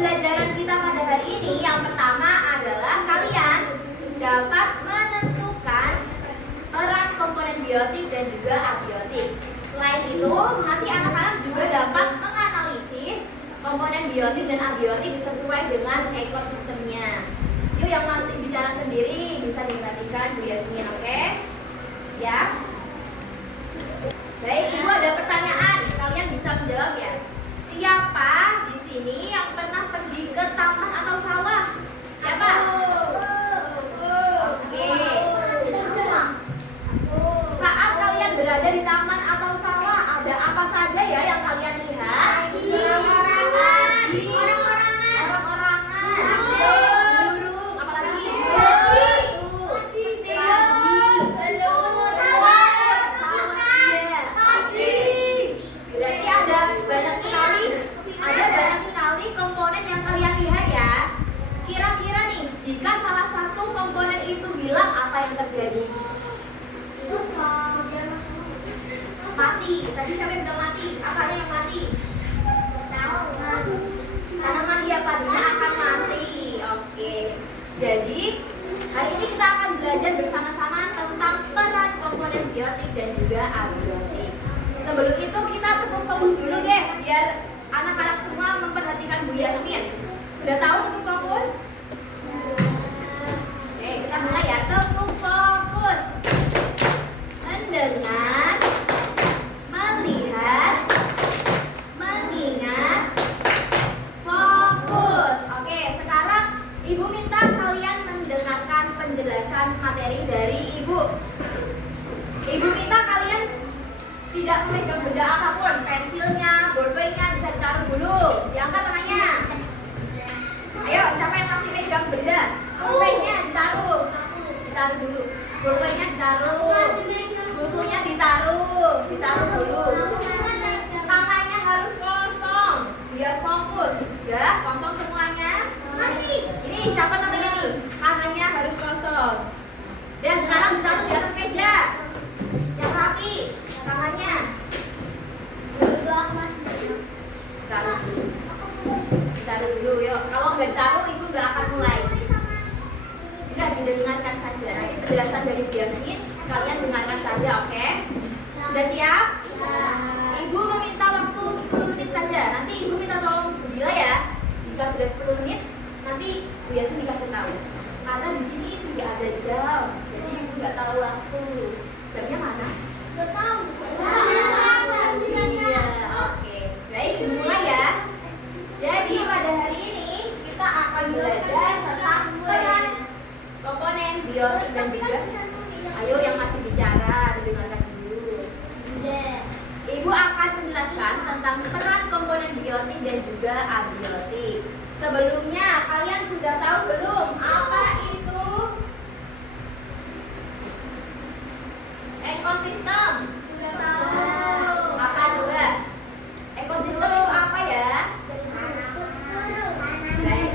pembelajaran kita pada hari ini yang pertama adalah kalian dapat menentukan peran komponen biotik dan juga abiotik. Selain itu, nanti anak-anak juga dapat menganalisis komponen biotik dan abiotik sesuai dengan ekosistemnya. Yuk, yang masih bicara sendiri bisa diperhatikan Bu Yasmin, oke? Ya. Baik, Ibu ada pertanyaan. Kalian bisa menjawab ya. Siapa di sini yang pernah pergi ke taman atau sawah? Siapa? Oke. Saat kalian berada di taman atau sawah, ada apa saja ya yang kalian lihat? Terjadi mati. Tadi siapa yang bilang mati? Apanya yang mati? Tanaman dia padinya akan mati. Oke. Jadi hari ini kita akan belajar bersama-sama tentang peran komponen biotik dan juga abiotik. Sebelum itu kita tepuk fokus dulu deh, biar anak-anak semua memperhatikan Bu Yasmin. Sudah tahu tepuk fokus? Oke, kita mulai ya. Tepuk fokus. Mendengar, melihat, mengingat, fokus. Oke, sekarang Ibu minta kalian mendengarkan penjelasan materi dari Ibu. Ibu minta kalian tidak memegang benda apapun, pensilnya, bolpennya bisa ditaruh dulu. Diangkat tangannya. Ayo, siapa yang masih megang benda? Bolpennya ditaruh dulu. Bolpennya ditaruh. Bukunya ditaruh dulu. Tangannya harus kosong, biar fokus. Ya, kosong semuanya. Ini siapa namanya nih? Tangannya harus kosong. Dan sekarang ditaruh di atas meja. Yang rapi, tangannya. Ditaruh dulu, yuk. Kalau nggak ditaruh, Ibu nggak akan mulai. Nggak, didengarkan saja. Nanti penjelasan dari Bu Yasmin, kalian dengarkan saja, oke? Sudah siap? Ya. Ibu meminta waktu 10 menit saja. Nanti Ibu minta tolong Bu Dila ya. Jika sudah 10 menit, nanti Bu Yasmin dikasih tahu. Karena di sini tidak ada jam, jadi Ibu nggak tahu waktu. Jamnya mana? Nggak tahu. Iya, oke. Baik, dimulai ya. Jadi pada hari ini kita akan belajar tentang peran komponen biotik dan juga, ayo yang masih bicara, didengarkan dulu. Ibu akan menjelaskan tentang peran komponen biotik dan juga abiotik. Sebelumnya kalian sudah tahu belum apa itu ekosistem? Sudah tahu. Apa coba? Ekosistem itu apa ya? Baik.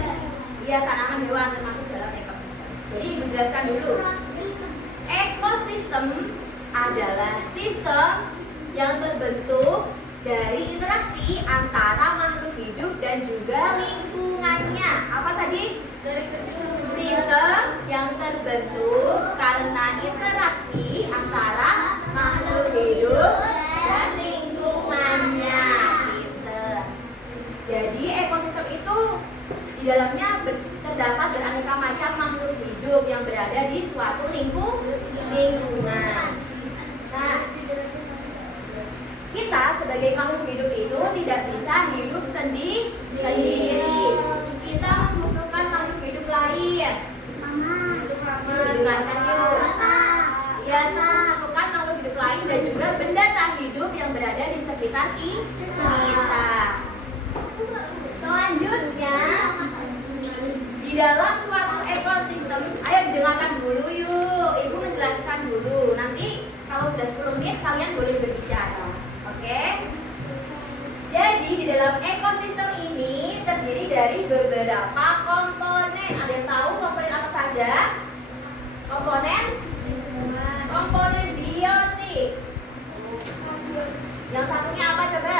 Iya, tanaman hewan termasuk dalam ekosistem. Jadi Ibu jelaskan dulu. Ekosistem adalah sistem yang terbentuk dari interaksi antara makhluk hidup dan juga lingkungannya. Apa tadi? Sistem yang terbentuk karena interaksi antara makhluk hidup dan lingkungannya. Gitu. Jadi ekosistem itu di dalamnya terdapat beraneka macam makhluk hidup yang berada di suatu lingkungan. Nah, kita sebagai makhluk hidup itu tidak bisa hidup sendiri. Kita membutuhkan makhluk hidup lain. Dengarkan yuk. Ya, bukan makhluk hidup lain dan juga benda tak hidup yang berada di sekitar kita. Selanjutnya, di dalam suatu ekosistem, ayo dengarkan dulu yuk. Ibu menjelaskan dulu. Nanti kalau sudah 10 menit kalian boleh berbicara. Oke? Jadi di dalam ekosistem ini terdiri dari beberapa komponen. Ada yang tahu komponen apa saja? Komponen biotik. Yang satunya apa coba?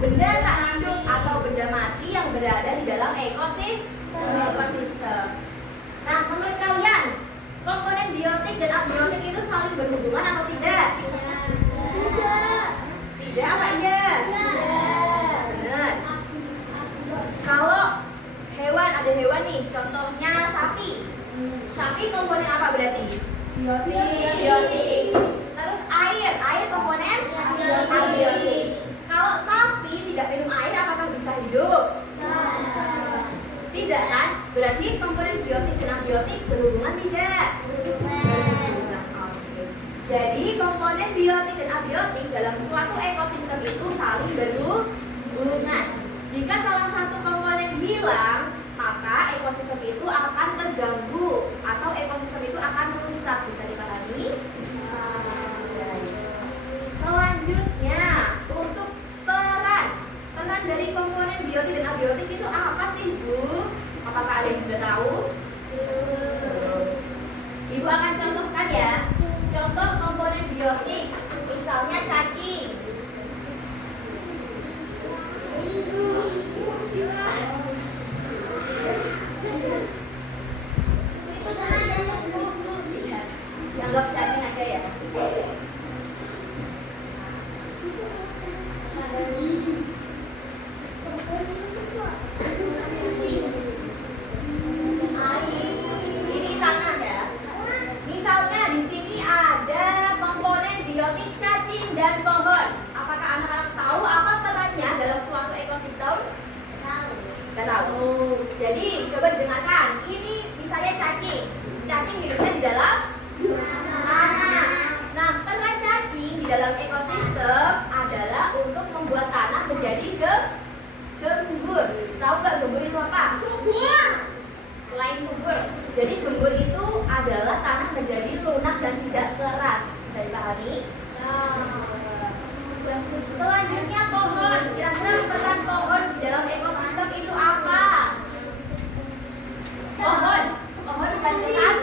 benda tak hidup atau benda mati yang berada di dalam ekosistem. Nah, menurut kalian komponen biotik dan abiotik itu saling berhubungan atau tidak? Tidak apa iya? Benar. Kalau hewan, ada hewan nih, contohnya sapi. Sapi komponen apa berarti? Biotik. Terus air komponen abiotik. Kalau sapi tidak minum air, apakah bisa hidup? Tidak kan? Berarti komponen biotik dan abiotik berhubungan tidak? Berhubungan. Oke. Jadi komponen biotik dan abiotik dalam suatu ekosistem itu saling berhubungan. Jika salah satu komponen hilang, maka ekosistem itu akan terganggu atau ekosistem itu akan rusak. Bisa dipahami? Selanjutnya, untuk peran dari komponen biotik dan abiotik itu apa sih, Bu? Apakah ada yang sudah tahu? Ibu akan contohkan ya. Contoh komponen biotik, misalnya cacing. Dianggap cacing aja ya. Ini tanah ya. Misalnya di sini ada komponen biotik cacing dan pohon. Apakah anak-anak tahu apa perannya dalam suatu ekosistem? Tidak tahu. Jadi coba didengarkan. Ini misalnya cacing. Cacing hidupnya di dalam tanah. Nah, peran cacing di dalam ekosistem adalah untuk membuat tanah menjadi gembur. Tahu nggak gembur itu apa? Subur. Selain subur, jadi gembur itu adalah tanah menjadi lunak dan tidak keras. Bisa dipahami? Selanjutnya pohon. Kira-kira peran pohon di dalam ekosistem itu apa? Pohon menghasilkan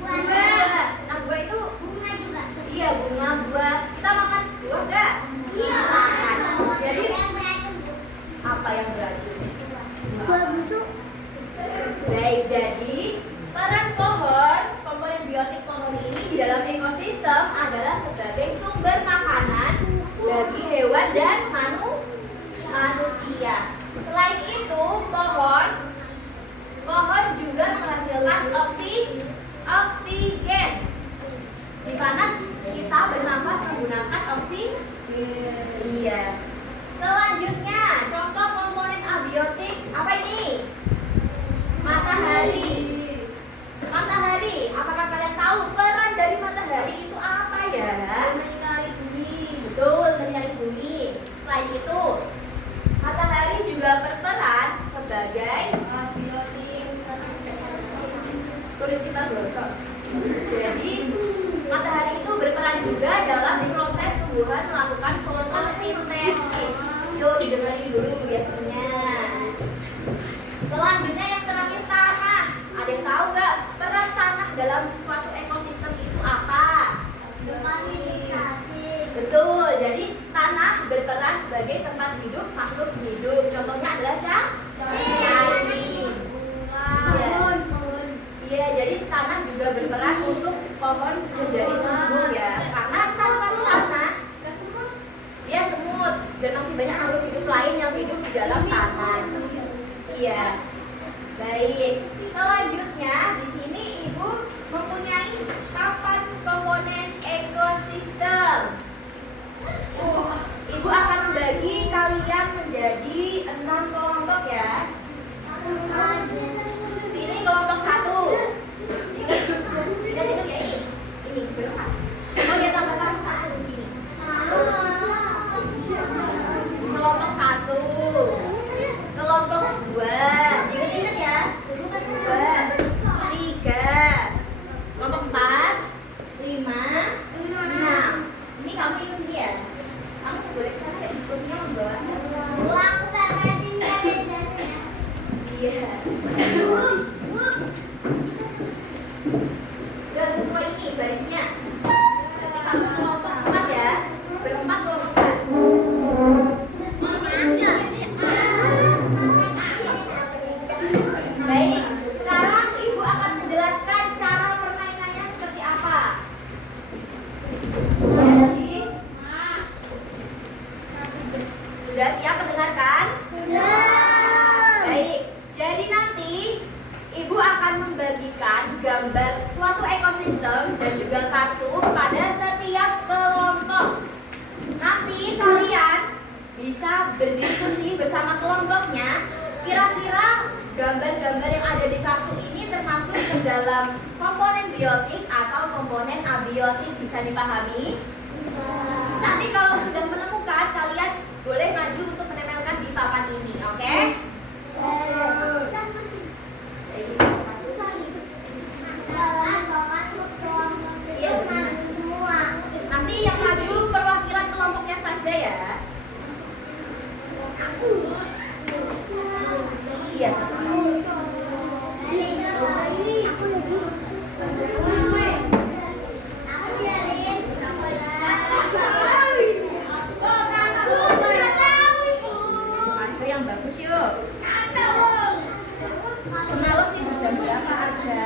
buah. Nah, buah itu bunga juga. Iya, bunga, buah. Kita makan buah enggak? Iya. Makan. Jadi apa yang beracun? Buah busuk. Baik, jadi peran pohon, komponen biotik pohon ini di dalam ekosistem adalah sebagai sumber makanan bagi hewan dan manusia. Selain itu, pohon juga menghasilkan oksigen, di mana kita bernafas menggunakan oksigen. Iya. Selanjutnya, contoh komponen abiotik apa ini? Matahari. Apakah kalian tahu peran dari matahari itu apa ya? Menyinari bumi. Betul, menyinari bumi. Selain itu, matahari juga berperan sebagai abiotik. Kulit kita gosok. Jadi, matahari itu berperan juga dalam proses tumbuhan melakukan fotosintesis. Yuk, didengarin dulu biasanya. Selanjutnya yang terakhir, tanah. Ada yang tahu nggak peran tanah dalam suatu ekosistem itu apa? Betul. Jadi tanah berperan sebagai tempat hidup makhluk hidup. Contohnya adalah cacing. Iya. Jadi tanah juga berperan untuk pohon menjadi tumbuh ya. Karena tanpa tanah, dia semut dan masih banyak makhluk hidup lain yang hidup di dalam tanah. Iya. Baik. Selanjutnya di sini Ibu mempunyai papan komponen ekosistem. Ibu akan membagi kalian menjadi 6 kelompok ya. Sini kelompok 1. Sini ya ini berapa? Mau dia tambahkan 1 di sini. Kelompok 1. Kelompok 2. Ingat-ingat ya. 2, 3. Kelompok 4, 5, 6. Ini kamu ikut sini ya. Kamu boleh ke sana ya. Kursinya Sudah siap mendengarkan? Sudah. Baik, jadi nanti Ibu akan membagikan gambar suatu ekosistem dan juga kartu pada setiap kelompok. Nanti kalian bisa berdiskusi bersama kelompoknya. Kira-kira gambar-gambar yang ada di kartu ini termasuk ke dalam komponen biotik atau komponen abiotik, bisa dipahami? Nanti kalau sudah menemukan, kalian boleh maju untuk menempelkan di papan ini, oke? Nanti yang maju perwakilan kelompoknya saja ya. Iya. Ada yang bagus yuk. Semalam tidur jam berapa aja?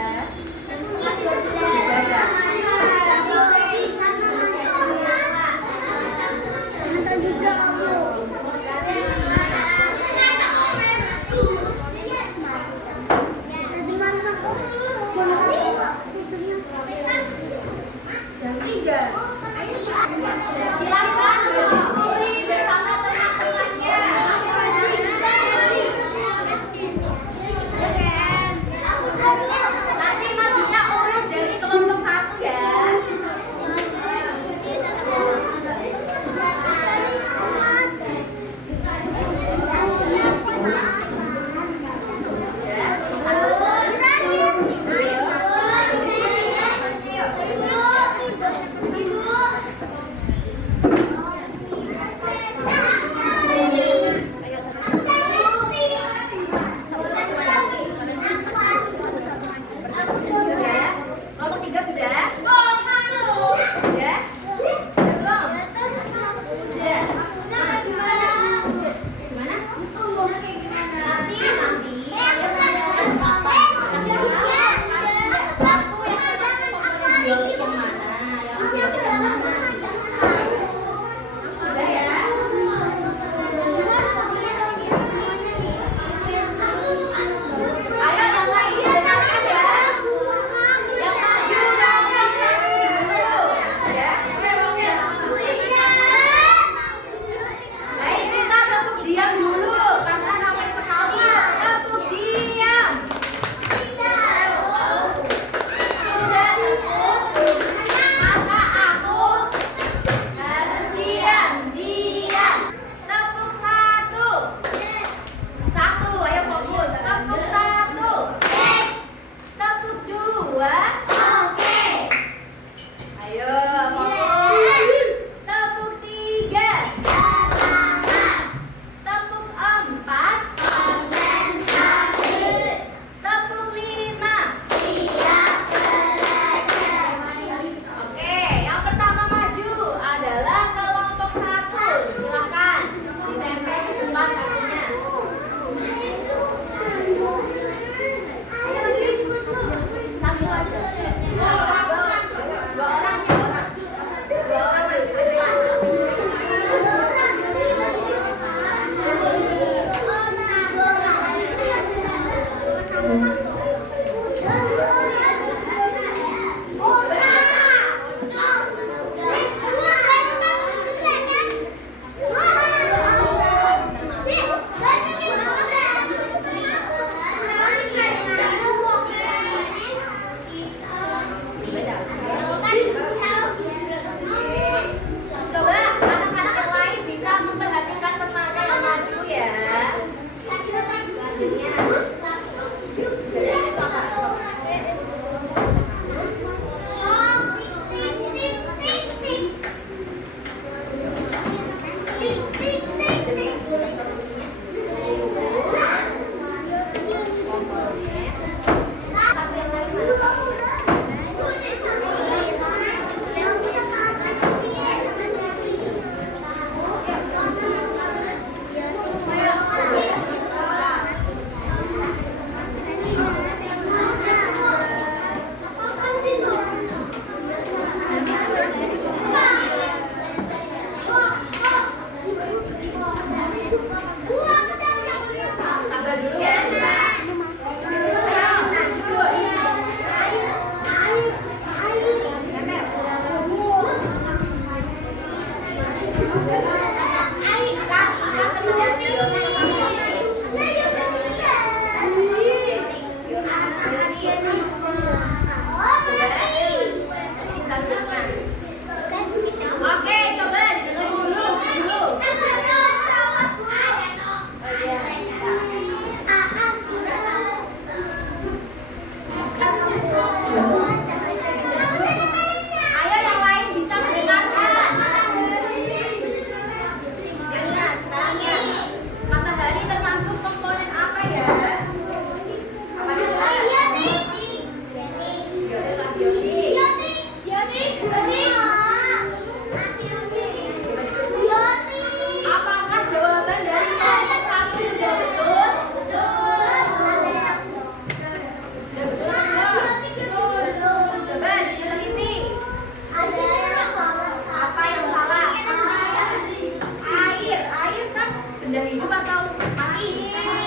benda hidup atau mati? Ini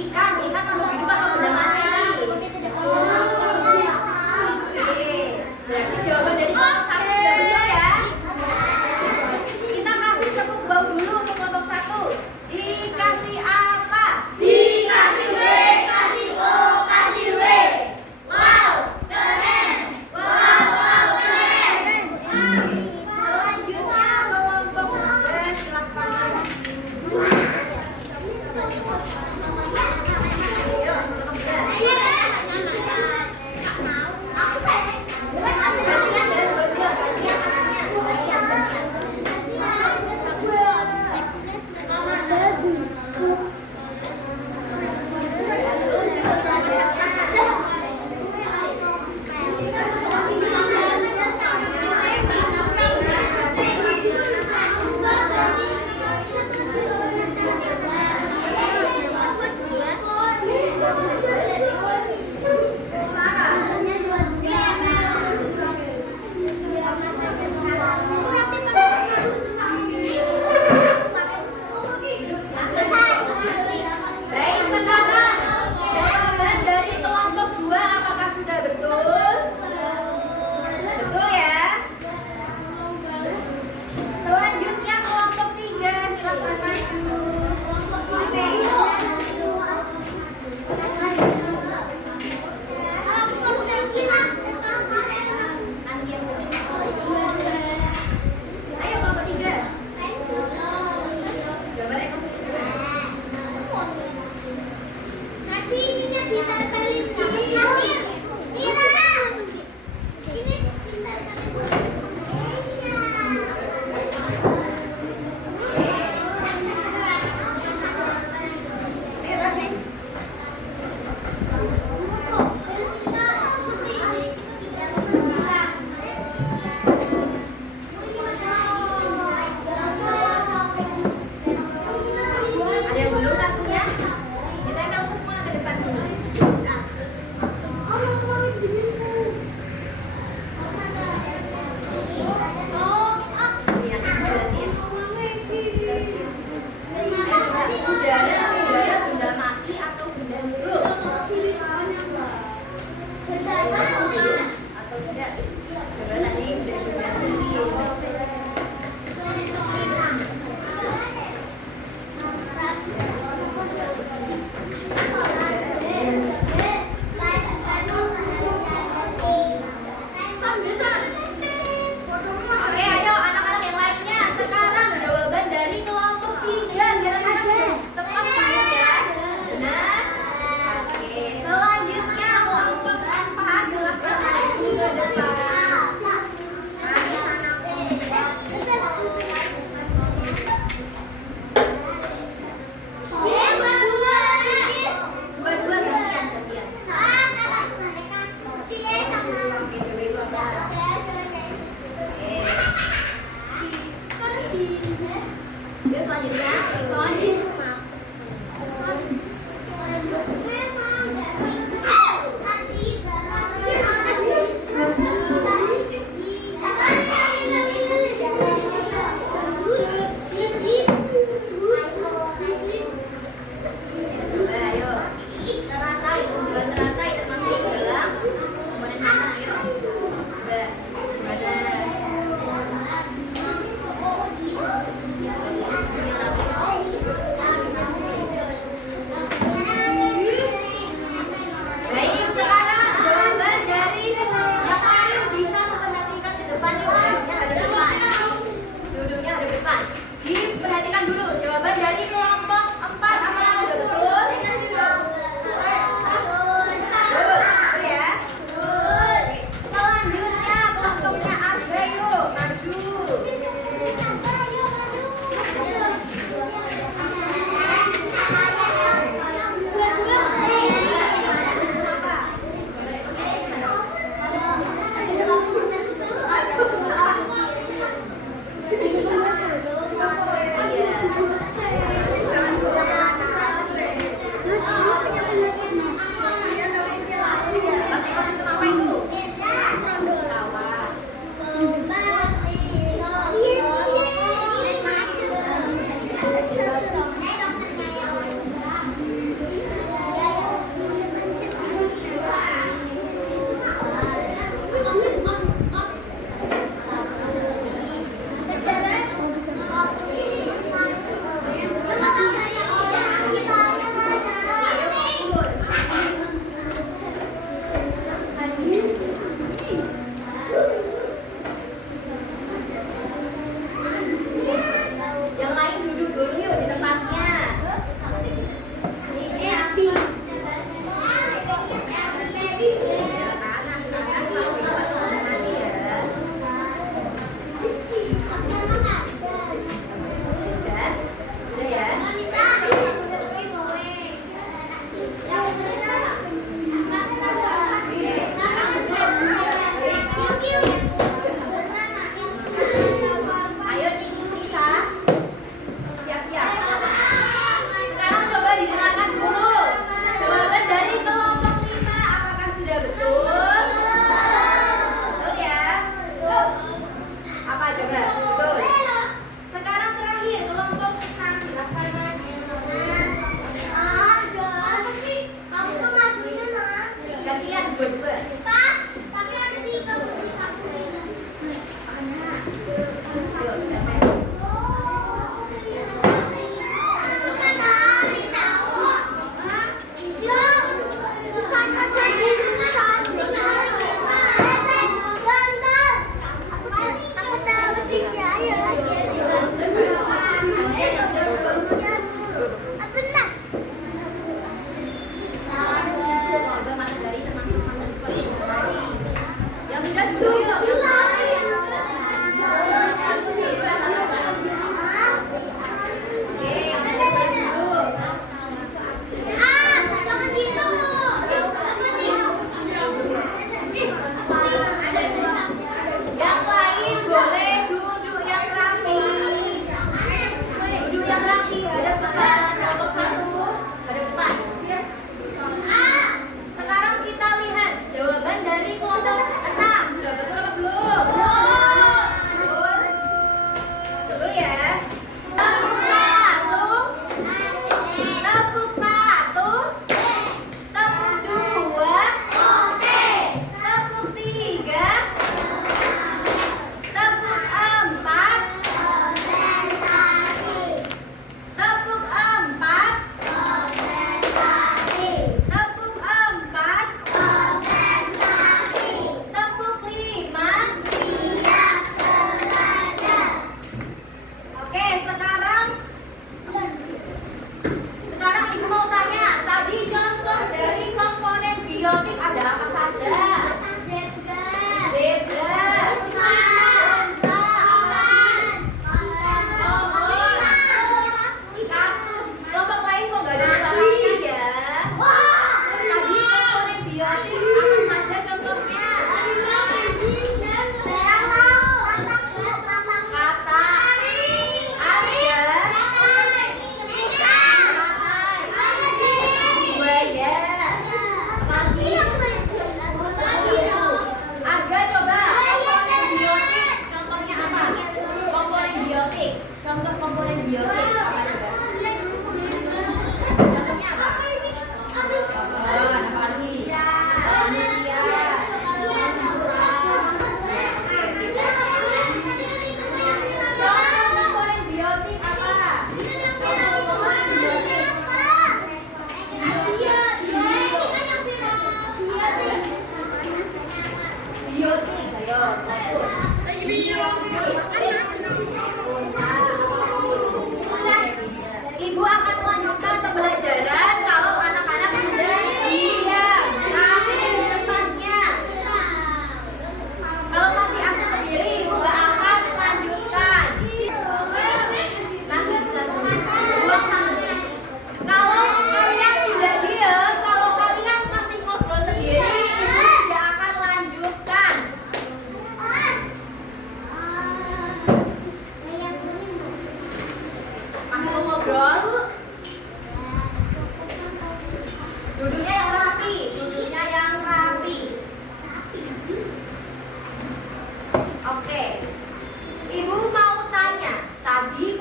ikan makhluk hidup atau benda mati? Oke, berarti jawaban dari kelompok satu sudah betul ya. Kita kasih tepuk bau dulu untuk kelompok satu. Dikasih apa? Dikasih W, kasih O, kasih W. Wow, keren. Wow, keren. Selanjutnya kelompok 3 silakan. Gantian ya, dua-dua. Gantian namanya. Gantian. Baik, sekarang jawaban dari kelompok 2 apakah sudah betul? Betul ya? Selanjutnya kelompok 3 silakan maju. Ayo kelompok 3. Gambar ekosistem. Ada yang belum kartunya? Ditempel semua ke depan sini. Lihat, jelasin. Udara, benda mati atau benda hidup? Atau tidak? Coba tadi udah dijelasin. Oke, ayo anak-anak yang lainnya. Sekarang jawaban dari kelompok 3. Kira-kira tepat nggak ya? Benar? Oke, selanjutnya kelompok 4 silakan maju ke depan. Dua-dua gantian. Oke, coba itu apa? Oke, selanjutnya coba ayo teratai, buat teratai termasuk dalam komponen mana? Ayo coba ada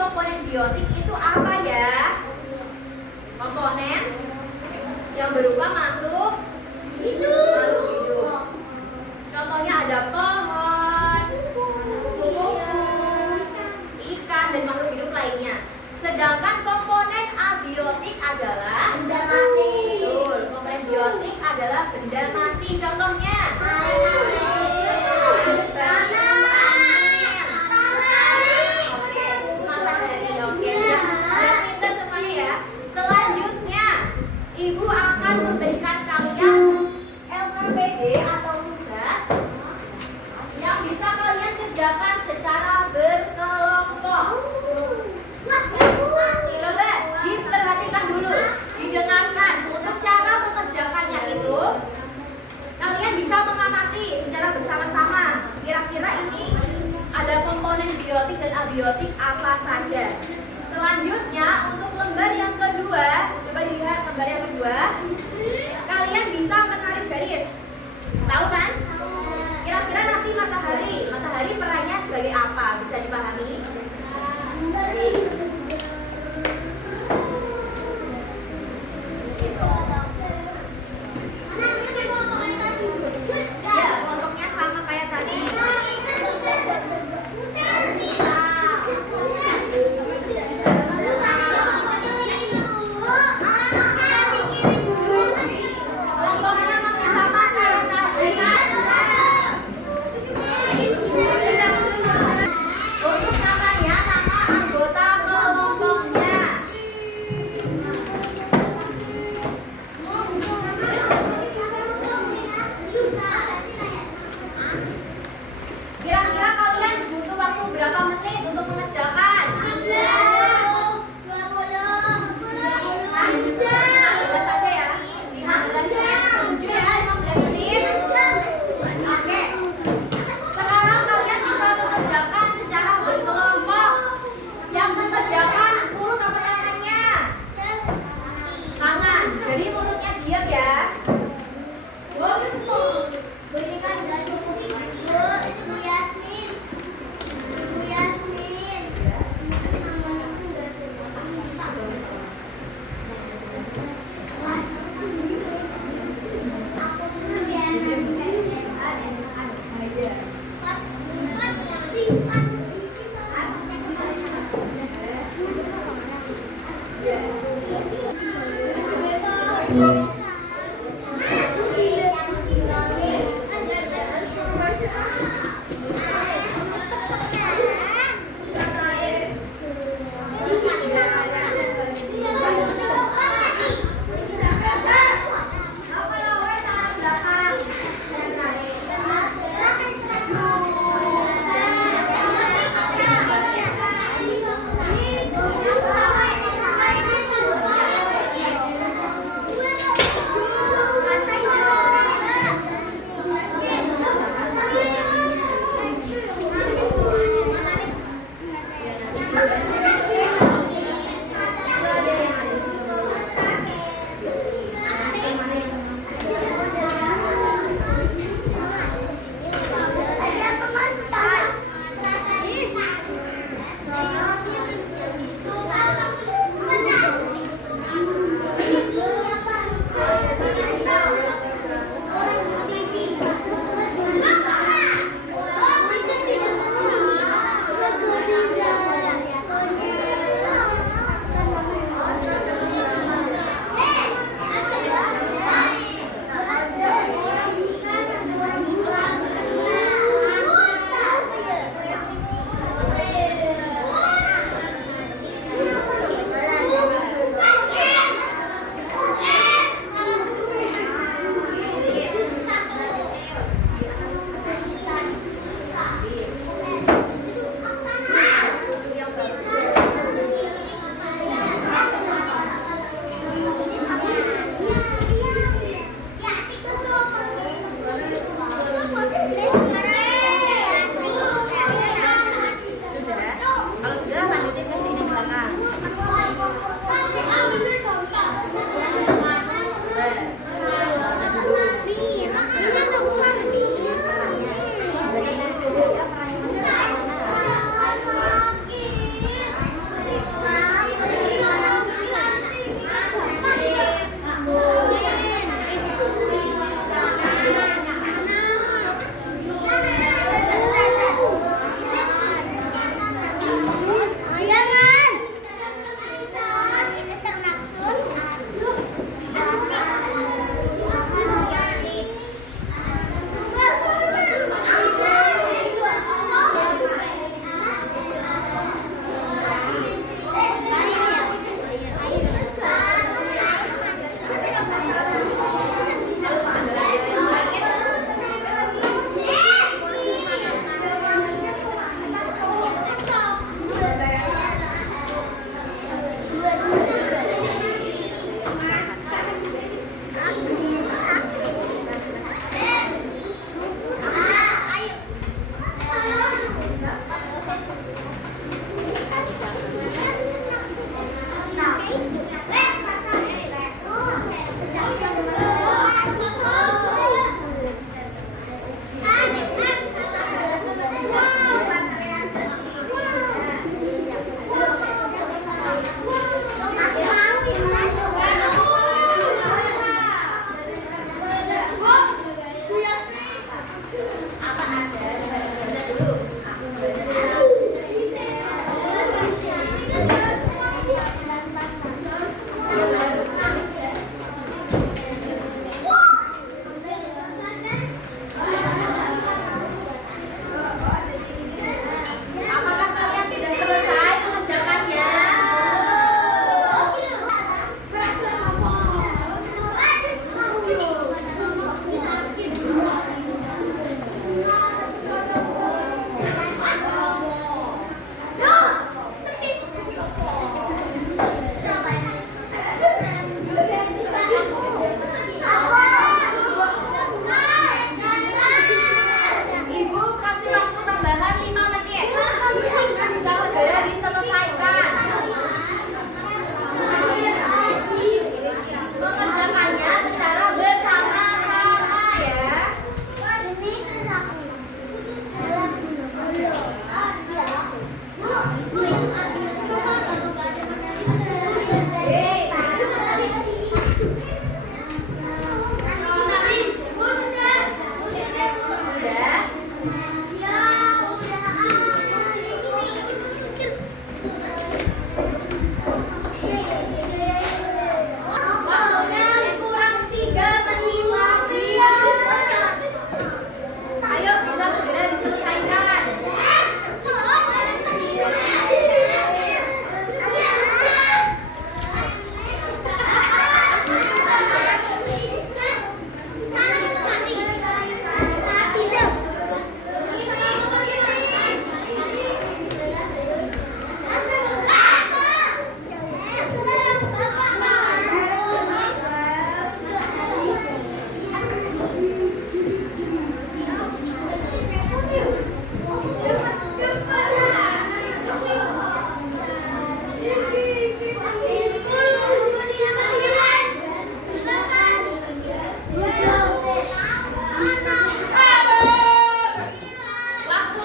komponen biotik itu apa ya? Komponen yang berupa makhluk hidup. Contohnya ada pohon, kuku-kuku, ikan, dan makhluk hidup lainnya. Sedangkan komponen abiotik adalah Benda mati. betul, komponen biotik adalah benda mati. Contohnya matahari. Oke, udah pintar semuanya ya. Selanjutnya, Ibu akan memberikan kalian LKPD atau tugas yang bisa kalian kerjakan secara berkelompok. Coba diperhatikan dulu, didengarkan. Untuk cara mengerjakannya itu, kalian bisa mengamati secara bersama-sama. Kira-kira ini ada komponen biotik dan abiotik apa saja. Selanjutnya, untuk lembar yang kedua, coba dilihat lembar yang kedua. Kalian bisa menarik garis. Tahu kan? Kira-kira nanti matahari perannya sebagai apa? Bisa dipahami? Ya, kelompoknya sama kayak tadi. Kelompoknya masih sama kayak tadi.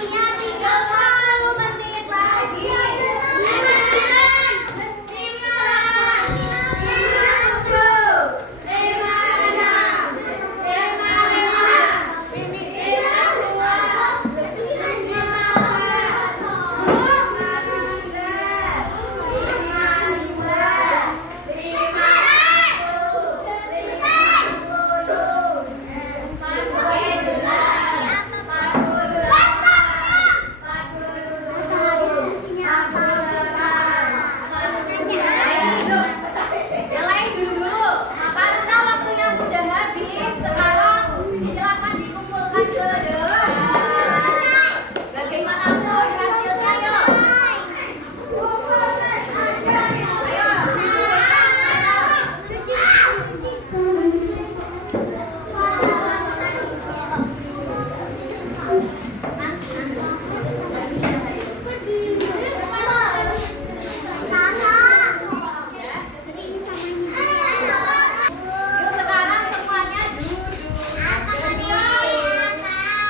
Waktunya tinggal 1 menit lagi. Yang lain dulu. Karena waktunya sudah habis, sekarang silakan dikumpulkan ke depan. Bagaimanapun hasilnya, yuk. Yuk sekarang semuanya duduk.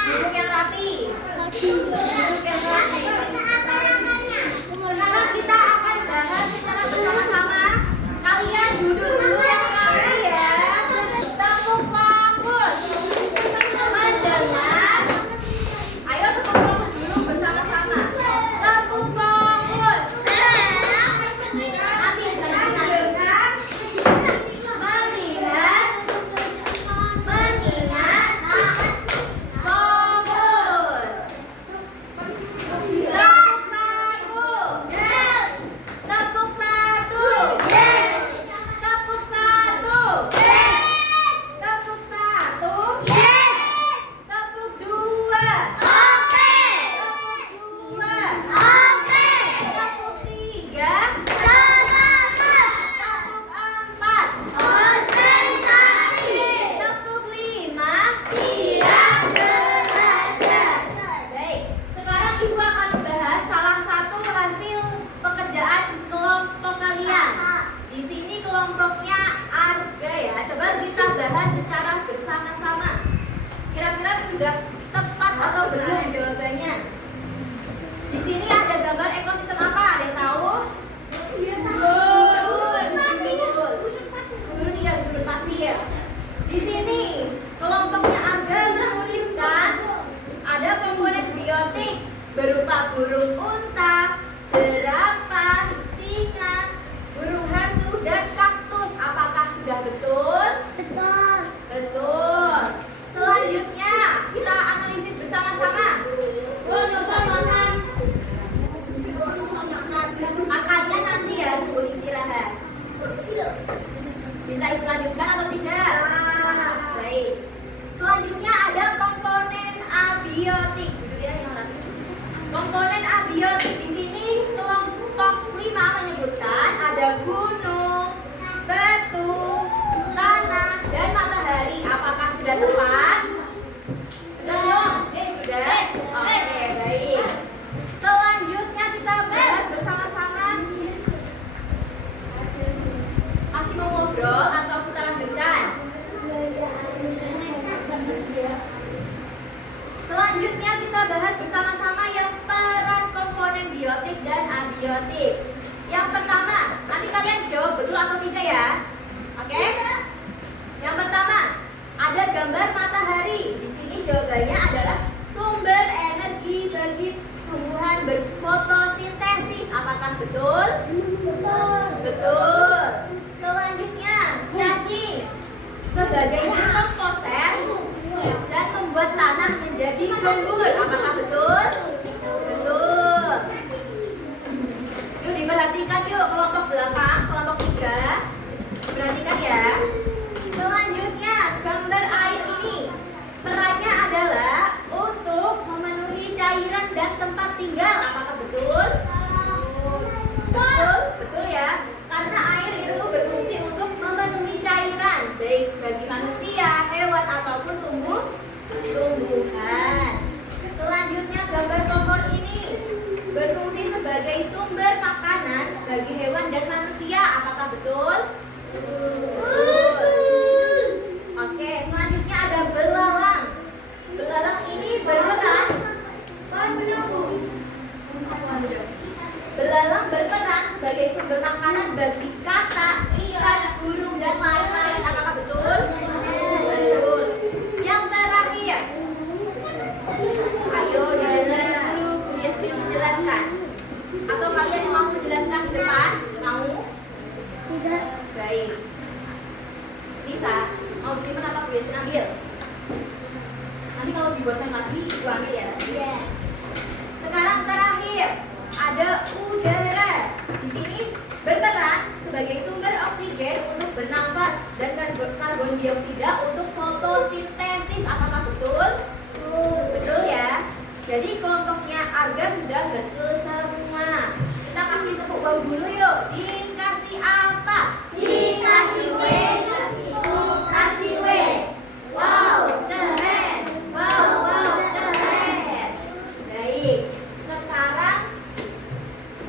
Duduk yang rapi. Duduk yang rapi. Sekarang kita akan bahas secara bersama-sama. Kalian duduk dulu yang rapi ya. Tepuk fokus. Mendengar. Ayo tepuk fokus dulu bersama-sama. Tepuk fokus. Melihat, mengingat, fokus. Tepuk 1. Tepuk 1. Tepuk 1. Tepuk 2. Tepuk 2. Tepuk 3. Tepuk 4. Tepuk 5. Baik, sekarang Ibu akan membahas salah satu hasil pekerjaan kelompok kalian. Di sini kelompoknya Arga ya. Coba kita bahas secara bersama-sama. Kira-kira sudah tepat atau belum jawabannya? Di sini ada gambar ekosistem apa? Ada yang tahu? Gurun ya, gurun pasir. Di sini kelompoknya Arga menuliskan ada komponen biotik berupa burung unta, jerapah, singa, burung hantu, dan kaktus. Apakah sudah betul? Betul. Selanjutnya kita analisis bersama-sama. Makannya nanti ya, tunggu istirahat. Bisa dilanjutkan atau tidak? Baik. Selanjutnya ada komponen abiotik. Komponen abiotik di sini kelompok 5 menyebutkan ada gunung, batu, tanah, dan matahari. Apakah sudah tepat? Sudah belum? Sudah? Oke, baik. Selanjutnya kita bahas bersama-sama. Masih mau ngobrol atau kita lanjutkan? Selanjutnya kita bahas bersama-sama yang peran komponen biotik dan abiotik. Yang pertama, nanti kalian jawab betul atau tidak ya. Oke? Yang pertama, ada gambar matahari. Di sini jawabannya adalah sumber energi bagi tumbuhan berfotosintesis. Apakah betul? Betul. Selanjutnya, cacing sebagai dekomposer dan membuat tanah menjadi gembur. Apakah betul? Betul. Yuk diperhatikan yuk kelompok belakang, kelompok 3. Perhatikan ya. Selanjutnya, gambar air ini perannya adalah untuk memenuhi cairan dan tempat tinggal. Apakah betul? Betul, betul ya. Karena air itu berfungsi untuk memenuhi cairan, baik bagi manusia, hewan ataupun tumbuhan. sebagai sumber makanan bagi kata, ikan, burung, dan lain-lain. Apakah betul? Betul. Yang terakhir, ayo didengar dulu Bu Yasmin menjelaskan. Atau kalian yang mau menjelaskan di depan? Mau? Tidak. Baik. Bisa. Mau Simon apa Bu Yasmin ambil? Nanti kalau dibuatkan lagi, Ibu ambil ya. Iya. Sekarang terakhir, ada udara. Di sini berperan sebagai sumber oksigen untuk bernafas dan karbon dioksida untuk fotosintesis. Apakah betul? Betul ya. Jadi kelompoknya Arga sudah betul semua. Kita kasih tepuk bau dulu yuk. Dikasih apa? Dikasih W. Kasih W. Wow, keren. Wow, keren. Baik. Sekarang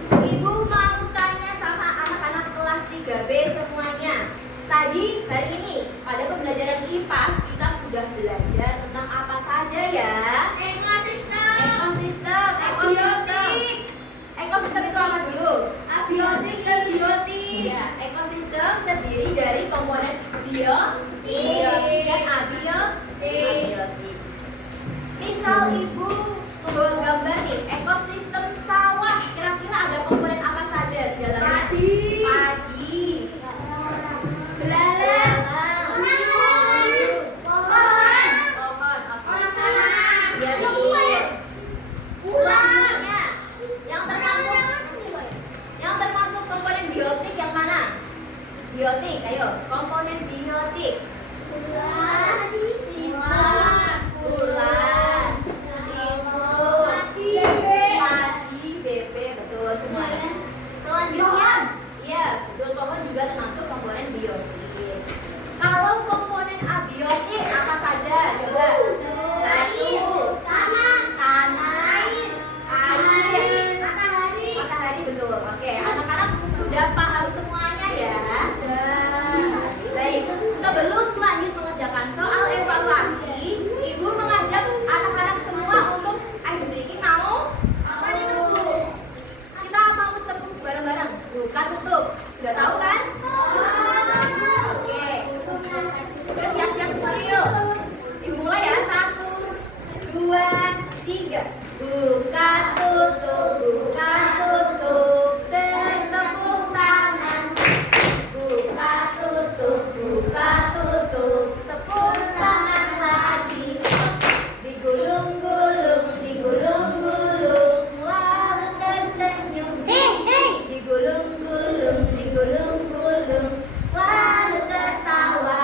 Ibu mau tanya sama anak-anak kelas 3B semuanya. Tadi hari ini pada pembelajaran IPA kita sudah belajar tentang apa saja ya? Ekosistem. Ekosistem. Ekosistem itu apa dulu? Abiotik dan biotik. Iya, ekosistem terdiri dari komponen biotik dan abiotik. Misal Ibu membawa gambar nih, ekosistem sawah. Kira-kira ada komponen apa saja di dalamnya? Padi. Belalang. Pohon. Pohon. Oke. Tanah. Ya, betul. Selanjutnya, yang termasuk komponen biotik yang mana? Biotik, ayo. Komponen biotik. Bulan, singkong, padi, bebek, betul semuanya. Selanjutnya, iya, betul, pohon juga termasuk komponen biotik. Kalau komponen abiotik apa saja? Coba. Batu, tanah, air, matahari, betul. Oke, anak-anak sudah paham semuanya ya? Baik, sebelum lanjut mengerjakan soal evaluasi, Ibu mengajak anak-anak semua untuk ice breaking. Mau? Kita mau tepuk bareng-bareng. Bukan tutup. Sudah tahu kan? Oke. Yuk siap-siap semuanya yuk. Ibu mulai ya. 1, 2, 3. Buka tutup, buka tutup. Bertepuk tangan. Buka tutup, buka tutup. Tepuk tangan lagi. Digulung-gulung, digulung-gulung. Lalu tersenyum. Digulung-gulung, digulung-gulung. Lalu tertawa.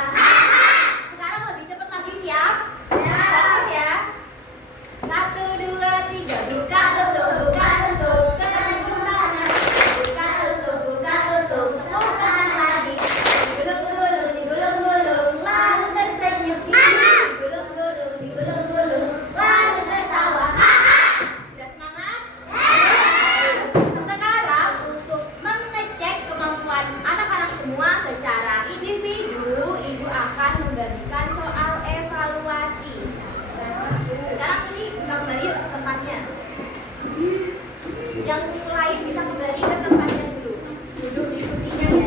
Sekarang lebih cepat lagi, siap? Fokus ya. 1, 2, 3. Buka tutup, buka tutup. Tepuk tangan. Buka tutup, buka tutup. Tepuk tangan lagi. Digulung-gulung, digulung-gulung. Lalu tersenyum. Digulung-gulung, digulung-gulung. Lalu tertawa. Sudah semangat? Sekarang untuk mengecek kemampuan anak-anak semua secara individu, Ibu akan membagikan soal evaluasi. Sekarang ini bisa kembali yuk ke tempatnya. Yang lain bisa kembali ke tempatnya dulu. Duduk di kursinya ya.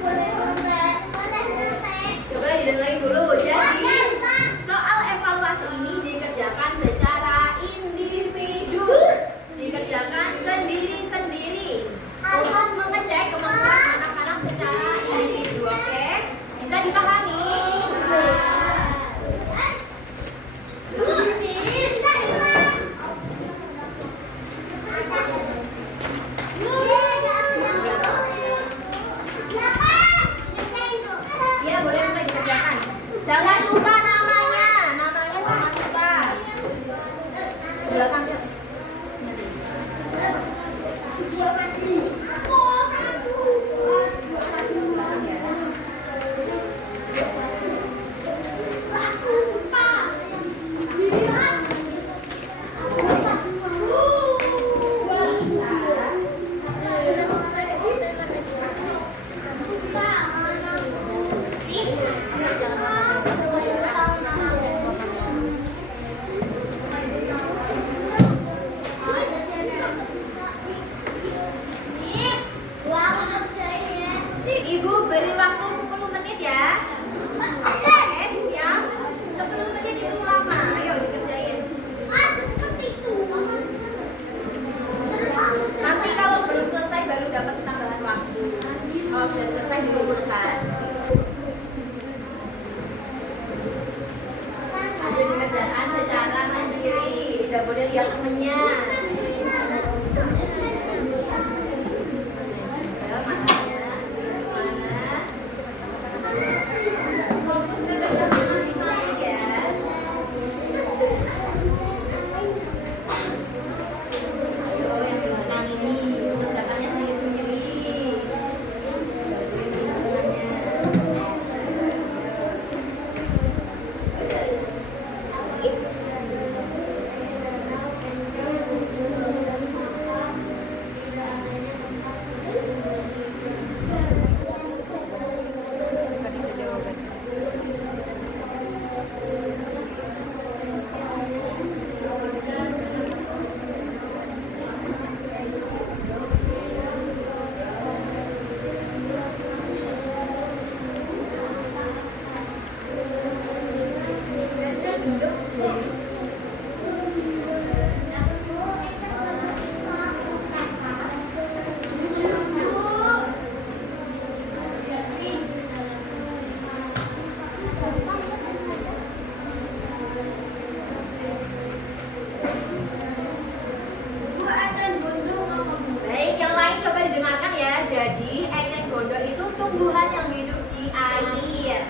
Boleh. Ibu beri waktu 10 menit ya. Oke, siap? 10 menit itu lama. Ayo dikerjain. Nanti kalau belum selesai baru dapat tambahan waktu. Kalau sudah selesai dikumpulkan. Ada dikerjakan secara mandiri, tidak boleh lihat temennya. Ya, makanya itu mana? Fokus ke kerjaan masing-masing ya. Ayo yang di belakang ini, mengerjakannya sendiri-sendiri. Bantuin hitungannya. Baik, yang lain coba didengarkan ya. Jadi, eceng gondok itu tumbuhan yang hidup di air.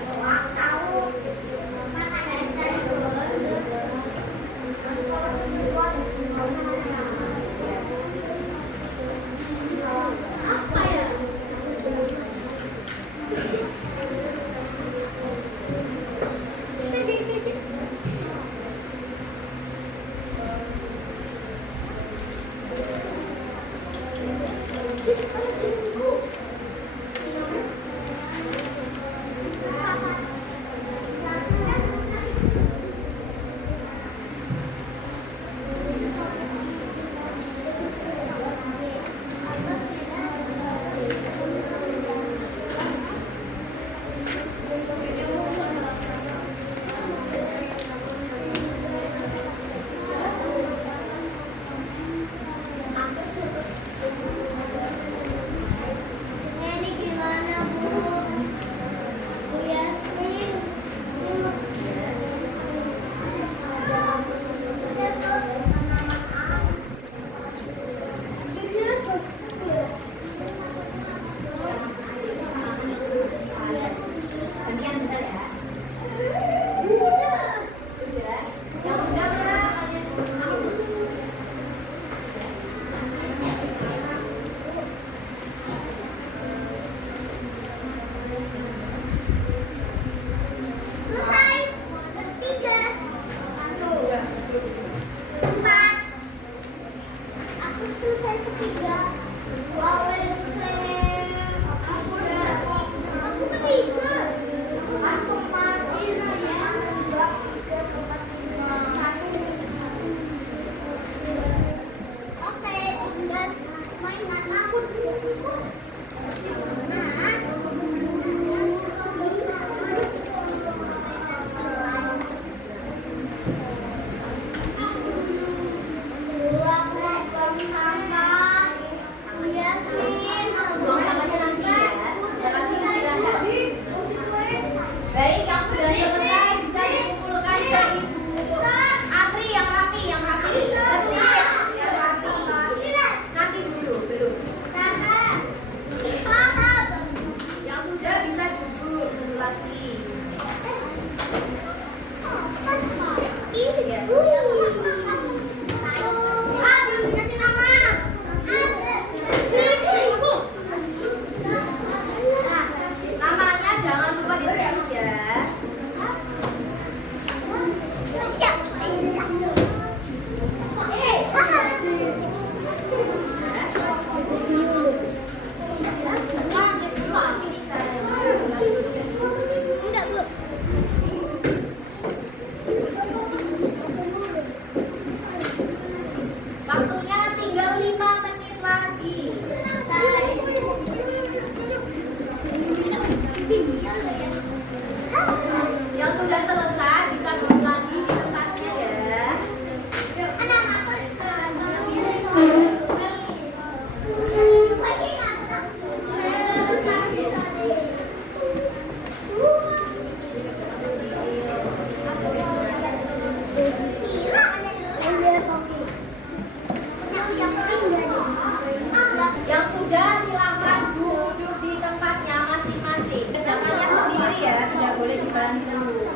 Yang sudah silakan duduk di tempatnya masing-masing. Kerjakannya sendiri ya, tidak boleh dibantu.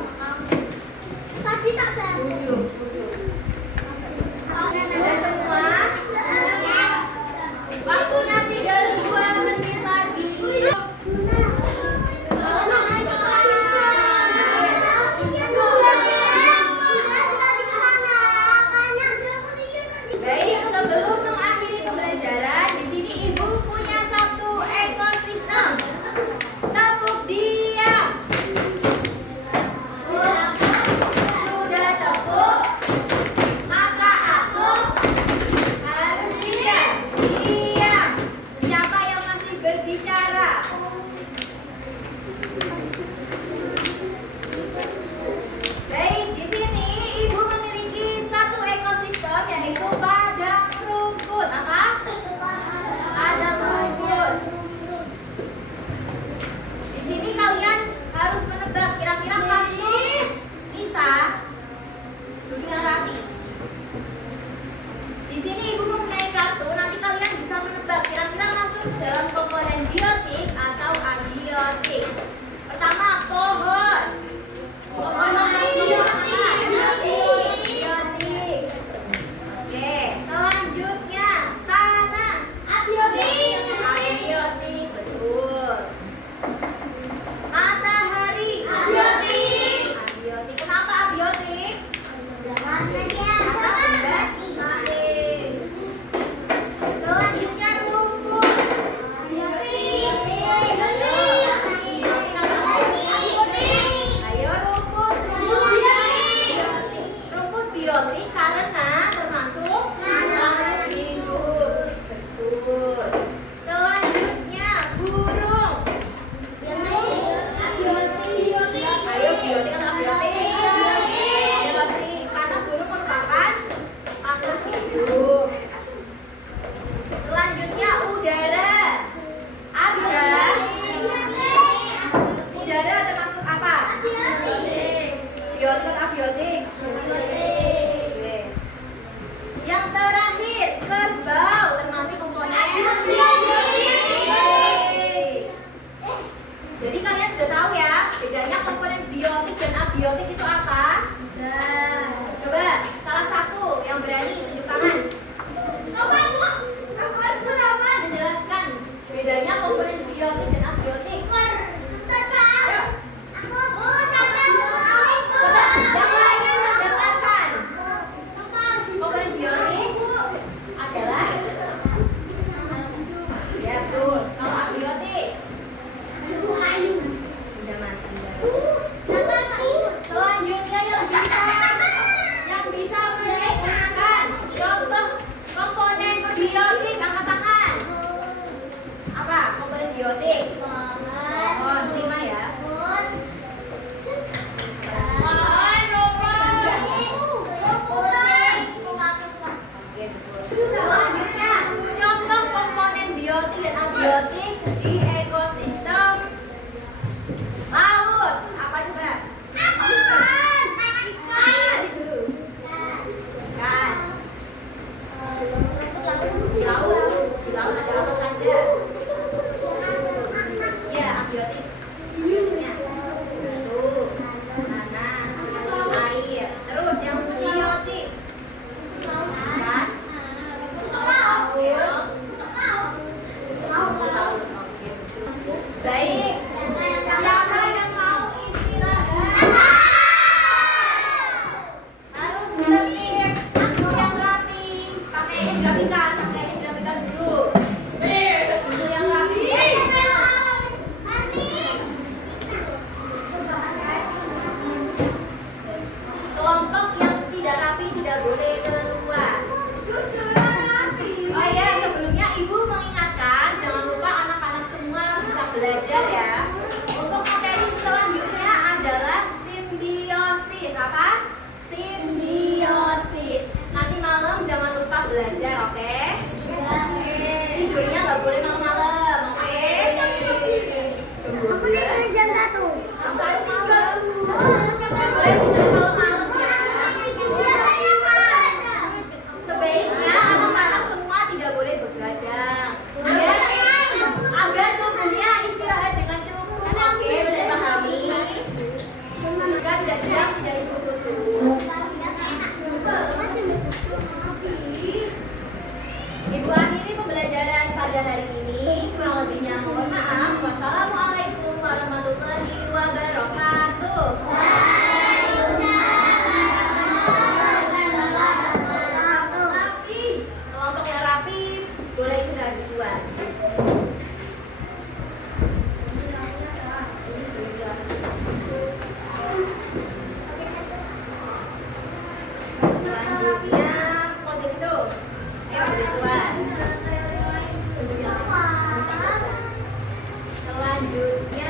Tadi tak bantu. Duduk. Sudah semua? Waktunya tinggal 2 menit lagi. Baik, sebelum mengakhiri pembelajaran, di sini Ibu punya satu ekosistem. Tepuk diam. Sudah tepuk, maka aku harus diam. Diam. Siapa yang masih berbicara? Baik, di sini Ibu memiliki satu ekosistem yaitu padang rumput. Apa? Padang rumput. Di sini kalian harus menebak kira-kira kartu Nisa duduk yang rapi. Di sini Ibu mempunyai kartu, nanti kalian bisa menebak kira-kira masuk dalam komponen biotik atau abiotik. Pertama, pohon. Pohon nomor 1 apa? Abiotik. Oke, selanjutnya tanah. Abiotik, betul. Matahari. Abiotik. Kenapa abiotik? Karena benda mati. Selanjutnya rumput. Ayo rumput. Rumput biotik karena termasuk makhluk hidup. Betul. Selanjutnya burung. Ayo biotik atau abiotik? Abiotik karena burung merupakan makhluk hidup. Selanjutnya udara. Udara termasuk apa? Biotik atau abiotik? Oke. Yang terakhir, kerbau termasuk komponen biotik. Jadi kalian sudah tahu ya bedanya komponen biotik dan abiotik itu apa? Coba salah satu yang berani tunjuk tangan. Menjelaskan bedanya komponen biotik dan abiotik. Coba yang lain mendapatkan. Komponen biotik adalah ya betul. Kalau abiotik sudah mati. Selanjutnya yang bisa menyebutkan contoh komponen biotik, angkat tangan. Apa komponen biotik? Pohon, terima ya. Oke, betul. Selanjutnya contoh komponen biotik dan abiotik di ekosistem laut. Apa coba? Ikan. Ikan. Di laut ada apa saja? Ya, abiotik. Abiotiknya betul. Tanah, air. Terus yang biotik. Kan? Baik. Siapa yang mau istirahat? Harus tertib, yang rapi. Pakai grafikan dulu. Dulu yang rapi. Kelompok yang tidak rapi tidak boleh keluar. Oh ya, sebelumnya Ibu mengingatkan jangan lupa anak-anak semua bisa belajar ya. Untuk materi selanjutnya adalah simbiosis. Apa? Simbiosis. Nanti malam jangan lupa belajar, oke? Tidurnya nggak boleh malam-malam, oke? selanjutnya